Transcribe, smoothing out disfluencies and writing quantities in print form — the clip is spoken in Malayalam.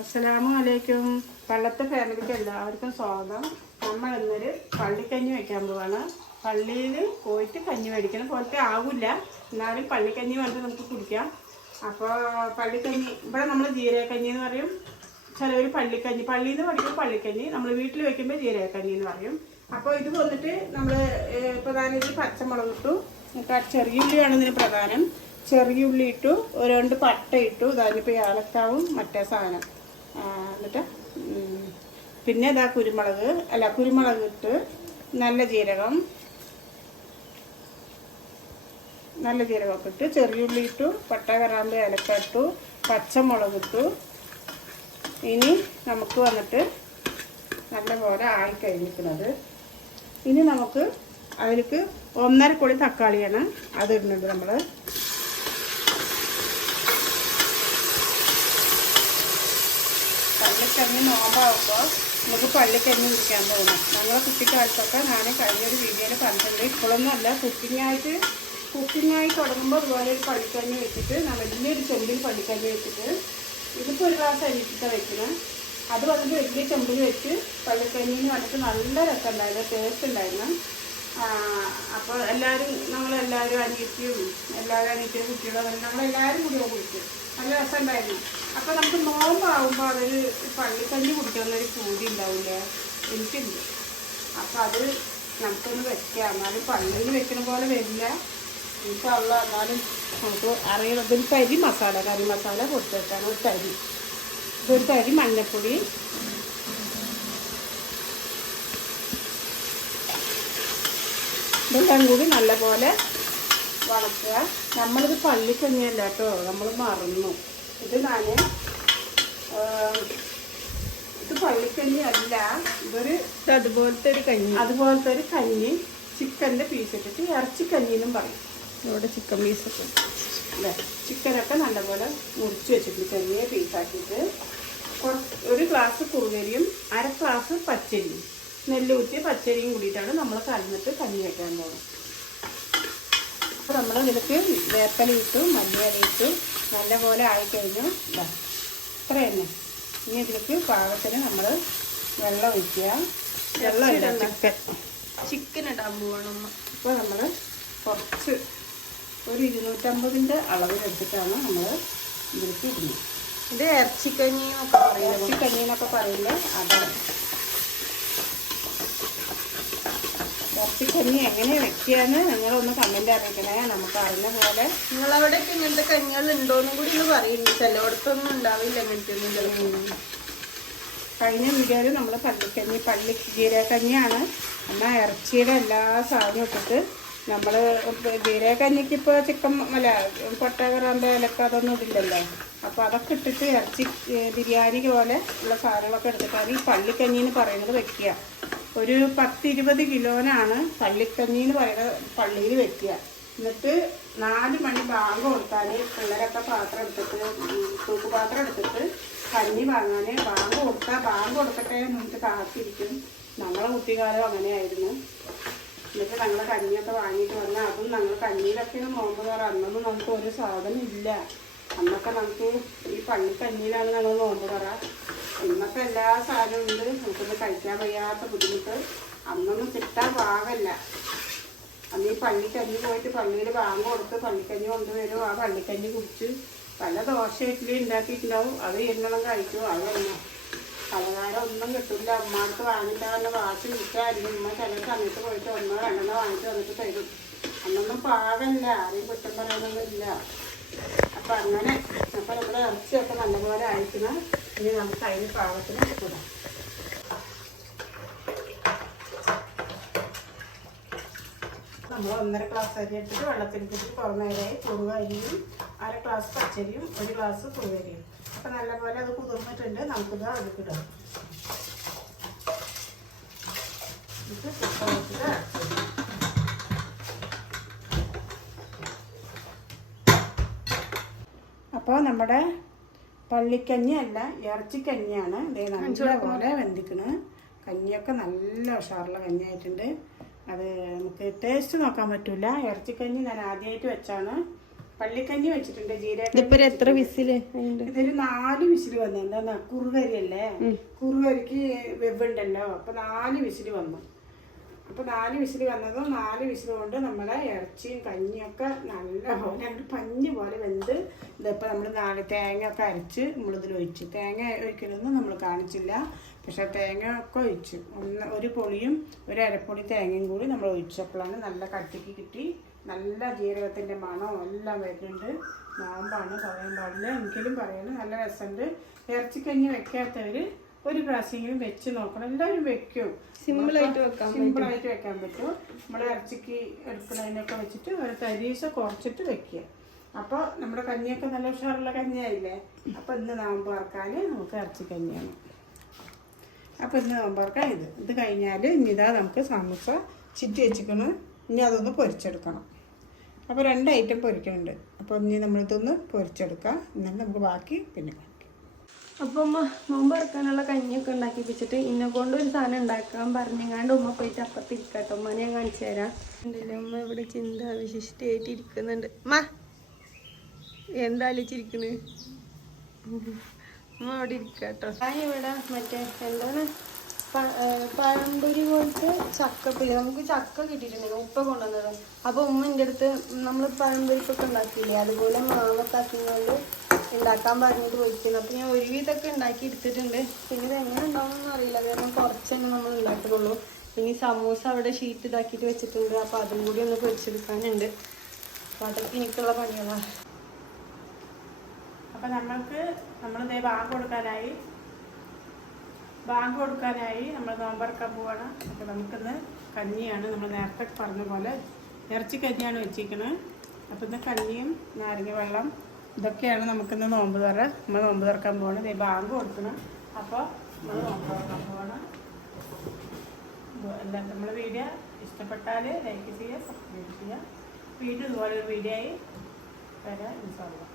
അസ്സലാമു അലൈക്കും. പള്ളത്തെ ഫാമിലിക്ക് എല്ലാവർക്കും സ്വാഗതം. നമ്മൾ ഇന്നൊരു പള്ളിക്കഞ്ഞി വയ്ക്കാൻ പോവാണ്. പള്ളിയിൽ പോയിട്ട് കഞ്ഞി മേടിക്കണം പോലത്തെ ആവില്ല, എന്നാലും പള്ളിക്കഞ്ഞി വേണ്ടി നമുക്ക് കുടിക്കാം. അപ്പോൾ പള്ളിക്കഞ്ഞി ഇവിടെ നമ്മൾ ജീരകക്കഞ്ഞി എന്ന് പറയും, ചിലവർ പള്ളിക്കഞ്ഞി, പള്ളിയിൽ നിന്ന് പഠിക്കുമ്പോൾ പള്ളിക്കഞ്ഞി, നമ്മൾ വീട്ടിൽ വയ്ക്കുമ്പോൾ ജീരകക്കഞ്ഞി എന്ന് പറയും. അപ്പോൾ ഇത് വന്നിട്ട് നമ്മൾ പ്രധാനമായിട്ട് പച്ചമുളക് ഇട്ടു, ചെറിയ ഉള്ളിയാണ് ഇതിന് പ്രധാനം. ചെറിയ ഉള്ളി ഇട്ടു, ഒരു 2 പട്ട ഇട്ടു, ഇതാണിപ്പോൾ ഏലക്കാവും മറ്റേ സാധനം. എന്നിട്ട് പിന്നെ ഇതാ കുരുമുളക് ഇട്ട്, നല്ല ജീരകമൊക്കെ ഇട്ട്, ചെറിയ ഉള്ളി ഇട്ടു, പട്ട കറാമ്പ് ഏലക്ക ഇട്ടു, പച്ചമുളക് ഇട്ടു. ഇനി നമുക്ക് വന്നിട്ട് നല്ലപോലെ ആയിക്കഴിഞ്ഞിരിക്കുന്നത്. ഇനി നമുക്ക് അതിലേക്ക് 1.5 കൊടി തക്കാളിയാണ് അത് ഇടുന്നത്. നമ്മൾ പള്ളിക്കഞ്ഞി നോമ്പാകുമ്പോൾ നമുക്ക് പള്ളിക്കഞ്ഞി കുടിക്കാൻ തോന്നും. ഞങ്ങളെ കുട്ടിക്കാലത്തൊക്കെ ഞാൻ കഴിഞ്ഞൊരു വീഡിയോയിൽ പറഞ്ഞിട്ടുണ്ട്. ഇപ്പോഴൊന്നും അല്ല, കുക്കിങ്ങായി തുടങ്ങുമ്പോൾ അതുപോലെ ഒരു പള്ളിക്കഞ്ഞി വെച്ചിട്ട് വലിയൊരു ചെമ്പിൽ പള്ളിക്കഞ്ഞി വെച്ചിട്ട്, ഇതിപ്പോൾ ഒരു ഗ്ലാസ് അരിച്ചിട്ടാണ് വെക്കുന്നത്. അത് വന്നിട്ട് വലിയ ചെമ്പിൽ വെച്ച് പള്ളിക്കഞ്ഞിന്ന് വന്നിട്ട് നല്ല രസമുണ്ടായിരുന്നു, ടേസ്റ്റ് ഉണ്ടായിരുന്നു. അപ്പോൾ നമ്മളെല്ലാവരും അനിയത്തിയും കുട്ടികളും നമ്മളെല്ലാവരും കൂടി കുടിക്കും, നല്ല രസമുണ്ടായിരുന്നു. അപ്പോൾ നമുക്ക് നോമ്പാകുമ്പോൾ അതൊരു പള്ളിക്കഞ്ഞി കുടിക്കുന്നൊരു പൂതി ഉണ്ടാവില്ലേ, എനിക്കുണ്ട്. അപ്പോൾ അത് നമുക്കൊന്ന് വെക്കാം. എന്നാലും പള്ളിയിൽ വെക്കുന്ന പോലെ വരില്ല എനിക്കുള്ള, എന്നാലും നമുക്ക് അറിയണം. ഇതൊരു കറി മസാല പൊടിച്ച് വെക്കാണ്. ഇതൊരു തരി മഞ്ഞൾപ്പൊടി, ഇതെല്ലാം കൂടി നല്ലപോലെ വണക്കുക. നമ്മളിത് പള്ളിക്കഞ്ഞിയല്ല കേട്ടോ, നമ്മൾ മറന്നു. ഇത് പള്ളിക്കഞ്ഞി അല്ല, അതുപോലത്തെ ഒരു കഞ്ഞി. ചിക്കൻ്റെ പീസ് ഇട്ടിട്ട് ഇറച്ചിക്കഞ്ഞിന്നും പറയും. ഇവിടെ ചിക്കൻ പീസൊക്കെ അല്ലേ, ചിക്കനൊക്കെ നല്ലപോലെ മുറിച്ച് വെച്ചിട്ട് ചെറിയ പീസാക്കിയിട്ട്, ഒരു ഗ്ലാസ് കുറുകരിയും 1/2 ഗ്ലാസ് പച്ചരിയും, നെല്ല് കുത്തിയ പച്ചരിയും കൂടിയിട്ടാണ് നമ്മൾ കലർന്നിട്ട് കഞ്ഞി വയ്ക്കാൻ പോകുന്നത്. അപ്പോൾ നമ്മൾ ഇതിലേക്ക് വേപ്പല ഇട്ടു, മല്ലിയില ഇട്ടു, നല്ലപോലെ ആയിക്കഴിഞ്ഞു. ഇത്ര തന്നെ. ഇനി ഇതിലേക്ക് പാകത്തിന് നമ്മൾ വെള്ളം ഒഴിക്കുക. ചിക്കൻ ഇടാൻ പോകണം. ഇപ്പോൾ നമ്മൾ കുറച്ച് ഒരു 250ൻ്റെ അളവിലെടുത്തിട്ടാണ് നമ്മൾ ഇതിലേക്ക് ഇടുന്നത്. ഇത് ഇറച്ചിക്കഞ്ഞി എന്നൊക്കെ പറയില്ലേ, അതാണ്. ഇറച്ചിക്കഞ്ഞി എങ്ങനെയാണ് വെക്കുകയെന്ന് നിങ്ങളൊന്ന് കമൻറ്റ് അറിയിക്കണേ, നമുക്ക് അറിയുന്ന പോലെ. നിങ്ങളവിടെയൊക്കെ ഇങ്ങനത്തെ കഞ്ഞികൾ ഉണ്ടോയെന്നും കൂടി ഒന്ന് പറയുന്നു. ചിലയിടത്തൊന്നും ഉണ്ടാവില്ല ഇങ്ങനത്തെ ഒന്നും. കഴിഞ്ഞ വീഡിയോയിൽ നമ്മൾ ജീരകക്കഞ്ഞിയാണ്. എന്നാൽ ഇറച്ചിയുടെ എല്ലാ സാധനവും ഇട്ടിട്ട് നമ്മൾ ജീരകക്കഞ്ഞിക്ക് ഇപ്പോൾ ചിക്കൻ പട്ട കറാമ്പ് ഏലക്ക അതൊന്നും ഇടില്ലല്ലോ. അപ്പോൾ അതൊക്കെ ഇട്ടിട്ട് ഇറച്ചി ബിരിയാണി പോലെ ഉള്ള സാധനങ്ങളൊക്കെ എടുത്തിട്ടാണ് ഈ പള്ളിക്കഞ്ഞിന്ന് പറയുന്നത് വെക്കുക. ഒരു 10-20 കിലോനാണ് പള്ളിക്കഞ്ഞി എന്ന് പറയുന്നത് പള്ളിയിൽ വെക്കുക. എന്നിട്ട് 4 മണി ബാങ്ക് കൊടുത്താൽ പിള്ളേരൊക്കെ തൂക്കുപാത്രം എടുത്തിട്ട് കഞ്ഞി വാങ്ങാൻ ബാങ്ക് കൊടുക്കട്ടെ എന്നിട്ട് കാത്തിരിക്കും. നമ്മളെ കുട്ടിക്കാലം അങ്ങനെയായിരുന്നു. എന്നിട്ട് ഞങ്ങൾ കഞ്ഞിയൊക്കെ വാങ്ങിയിട്ട് വന്നാൽ അതും ഞങ്ങൾ കഞ്ഞിയിലൊക്കെ നോമ്പ് കയറാം. അന്നൊന്നും നമുക്ക് ഒരു സാധനം ഇല്ല. അന്നൊക്കെ നമുക്ക് ഈ പള്ളിക്കഞ്ഞിയിലാണ് ഞങ്ങൾ നോമ്പ് കയറാം. ഇന്നത്തെ എല്ലാ സാധനവും ഉണ്ട്, നമുക്കൊന്ന് കഴിക്കാൻ വയ്യാത്ത ബുദ്ധിമുട്ട്. അന്നൊന്നും കിട്ടാൻ പാകല്ല. അന്ന് ഈ പള്ളിക്കഞ്ഞി പോയിട്ട് പള്ളിയിൽ ബാങ്ക് കൊടുത്ത് പള്ളിക്കഞ്ഞി കൊണ്ടുവരും. ആ പള്ളിക്കഞ്ഞി കുടിച്ച് പല ദോശ ഇഡ്ഡലി ഉണ്ടാക്കിയിട്ടുണ്ടാവും, അത് എണ്ണം കഴിക്കും. അതല്ല പലഹാരം ഒന്നും കിട്ടില്ല. അമ്മക്ക് വാങ്ങിയിട്ട് തന്നെ വാശി വിളിക്കാറില്ല. ഉമ്മ ചില സമയത്ത് പോയിട്ട് 1-2 വാങ്ങിയിട്ട് വന്നിട്ട് തരും. അന്നൊന്നും പാകല്ല, ആരെയും കുറ്റം പറയാനൊന്നുമില്ല. അപ്പം അങ്ങനെ. അപ്പം നമ്മുടെ ഇറച്ചിയൊക്കെ നല്ലപോലെ അയക്കണം. ഇനി നമുക്ക് അതിന് പാകത്തിന് ഇടാം. നമ്മൾ 1.5 ഗ്ലാസ് അരി എടുത്തിട്ട് വെള്ളത്തിലിട്ടിട്ട് കുറഞ്ഞേരായി കുറുവ അരിയും 1/2 ഗ്ലാസ് പച്ചരിയും 1 ഗ്ലാസ് കുറുവരിയും. അപ്പം നല്ലപോലെ അത് കുതിർന്നിട്ടുണ്ട്. നമുക്കിത് അതിലിടാം. അപ്പോൾ നമ്മുടെ പള്ളിക്കഞ്ഞി അല്ല, ഇറച്ചിക്കഞ്ഞിയാണ്. നല്ലപോലെ വെന്തിക്കണ്. കഞ്ഞിയൊക്കെ നല്ല ഉഷാറുള്ള കഞ്ഞിയായിട്ടുണ്ട്. അത് നമുക്ക് ടേസ്റ്റ് നോക്കാൻ പറ്റില്ല. ഇറച്ചിക്കഞ്ഞി ഞാൻ ആദ്യമായിട്ട് വെച്ചാണ്. പള്ളിക്കഞ്ഞി വെച്ചിട്ടുണ്ട്, ജീരക ഇതിപ്പോ എത്ര വിസില്? ഇതൊരു 4 വിസിൽ വന്നു. എന്താ കുറുവരിയല്ലേ, കുറുവരിക്ക് വെവുണ്ടല്ലോ. അപ്പൊ 4 വിസിൽ വന്നു. അപ്പൊ 4 വിസിൽ വന്നതും 4 വിസിൽ കൊണ്ട് നമ്മളെ ഇറച്ചിയും കഞ്ഞിയൊക്കെ നല്ലപോലെ അങ്ങോട്ട് പഞ്ഞ് പോലെ വെന്ത്. ഇതിപ്പോൾ നമ്മൾ 4 തേങ്ങ ഒക്കെ അരച്ച് നമ്മളിതിൽ ഒഴിച്ചു. തേങ്ങ ഒഴിക്കലൊന്നും നമ്മൾ കാണിച്ചില്ല, പക്ഷെ തേങ്ങ ഒക്കെ ഒഴിച്ചു. ഒരു പൊളിയും ഒരു അരപ്പൊടി തേങ്ങയും കൂടി നമ്മൾ ഒഴിച്ചപ്പോഴാണ് നല്ല കട്ടിക്ക് കിട്ടി. നല്ല ജീരകത്തിൻ്റെ മണം എല്ലാം വരുന്നുണ്ട്. നോമ്പാണ്, പറയാൻ പാടില്ല, എങ്കിലും പറയണം, നല്ല രസമുണ്ട്. ഇറച്ചിക്കഞ്ഞി വെക്കാത്തവർ ഒരു പ്രാവശ്യമെങ്കിലും വെച്ച് നോക്കണം. എല്ലാവരും വെക്കും, സിമ്പിളായിട്ട് വെക്കാൻ പറ്റും. നമ്മൾ ഇറച്ചിക്ക് എടുക്കുന്നതിനൊക്കെ വെച്ചിട്ട് ഒരു തരീസ കുറച്ചിട്ട് വെക്കുക. അപ്പോൾ നമ്മുടെ കഞ്ഞിയൊക്കെ നല്ല ഉഷാറുള്ള കഞ്ഞിയായില്ലേ. അപ്പോൾ ഇന്ന് നോമ്പ് തുറക്കാൻ നമുക്ക് ഇറച്ചിക്കഞ്ഞിയാണ്. അപ്പോൾ ഇന്ന് നോമ്പ് തുറക്കാൻ ഇത് കഴിഞ്ഞാൽ ഇനി ഇതാ നമുക്ക് സമൂസ ചിറ്റി വെച്ചിക്കണം. ഇനി അതൊന്ന് പൊരിച്ചെടുക്കണം. അപ്പോൾ 2 ഐറ്റം പൊരിക്കുന്നുണ്ട്. അപ്പോൾ ഇനി നമ്മളിതൊന്ന് പൊരിച്ചെടുക്കാം, എന്നാലും നമുക്ക് ബാക്കി പിന്നെ കാണിക്കാം. അപ്പോൾ ഉമ്മ നോമ്പ് തുറക്കാനുള്ള കഞ്ഞിയൊക്കെ ഉണ്ടാക്കി വെച്ചിട്ട് ഇന്നെ കൊണ്ട് ഒരു സാധനം ഉണ്ടാക്കാൻ പറഞ്ഞെങ്ങാണ്ട് ഉമ്മ പോയിട്ട് അപ്പത്തിരിക്കട്ടോ. ഉമ്മ ഞാൻ കാണിച്ചു തരാം. ഉണ്ടല്ലേ ഉമ്മ ഇവിടെ ചിന്താവിശിഷ്ടമായിട്ട് ഇരിക്കുന്നുണ്ട്. ഉമ്മ എന്താ ആലോചിച്ചിരിക്കുന്നത്? ഉമ്മ അവിടെ ഇരിക്കട്ടോ. ഞാൻ ഇവിടെ മറ്റേ എന്താണ് പഴംപൊരി പോലത്തെ ചക്കപ്പൊരി, നമുക്ക് ചക്ക കിട്ടിയിട്ടുണ്ടെങ്കിൽ ഉപ്പ കൊണ്ടുവന്നത്. അപ്പോൾ ഉമ്മ എൻ്റെ അടുത്ത് നമ്മൾ പഴംപൊരിപ്പൊക്കെ ഉണ്ടാക്കിയില്ലേ, അതുപോലെ മാവത്താക്കിക്കൊണ്ട് ഉണ്ടാക്കാൻ പറഞ്ഞിട്ട് പോയിരിക്കുന്നു. അപ്പോൾ ഞാൻ ഒരുവിധമൊക്കെ ഉണ്ടാക്കി എടുത്തിട്ടുണ്ട്. പിന്നെ ഇത് എങ്ങനെ ഉണ്ടാവുമെന്നൊന്നും അറിയില്ല, കാരണം കുറച്ച് തന്നെ നമ്മൾ ഉണ്ടാക്കുന്നുള്ളൂ. ഇനി സമൂസ അവിടെ ഷീറ്റ് ഇതാക്കിയിട്ട് വെച്ചിട്ടുണ്ട്, അപ്പോൾ അതും കൂടി ഒന്ന് പൊരിച്ചെടുക്കാനുണ്ട്. അപ്പോൾ അതൊക്കെ എനിക്കുള്ള പണികളാണ്. അപ്പം നമ്മളിതേ ബാങ്ക് കൊടുക്കാനായി നമ്മൾ നോമ്പറക്കാൻ പോവാണ്. അപ്പോൾ നമുക്കിന്ന് കഞ്ഞിയാണ്, നമ്മൾ നേരത്തെ പറഞ്ഞ പോലെ ഇറച്ചി കഞ്ഞിയാണ് വെച്ചിരിക്കുന്നത്. അപ്പോൾ ഇന്ന് കഞ്ഞിയും നാരങ്ങ വെള്ളം ഇതൊക്കെയാണ് നമുക്കിന്ന് നോമ്പ് നമ്മൾ നോമ്പ് തുറക്കാൻ പോകണം. ഇതേ ബാങ്ക് കൊടുക്കണം. അപ്പോൾ നമ്മൾ നോമ്പ് തുറക്കാൻ പോകണം. എല്ലാം നമ്മുടെ വീഡിയോ ഇഷ്ടപ്പെട്ടാൽ ലൈക്ക് ചെയ്യുക, സബ്സ്ക്രൈബ് ചെയ്യുക. വീണ്ടും ഇതുപോലെ ഒരു വീഡിയോ ആയി വരാം. ഇൻഷാ അല്ലാഹ്.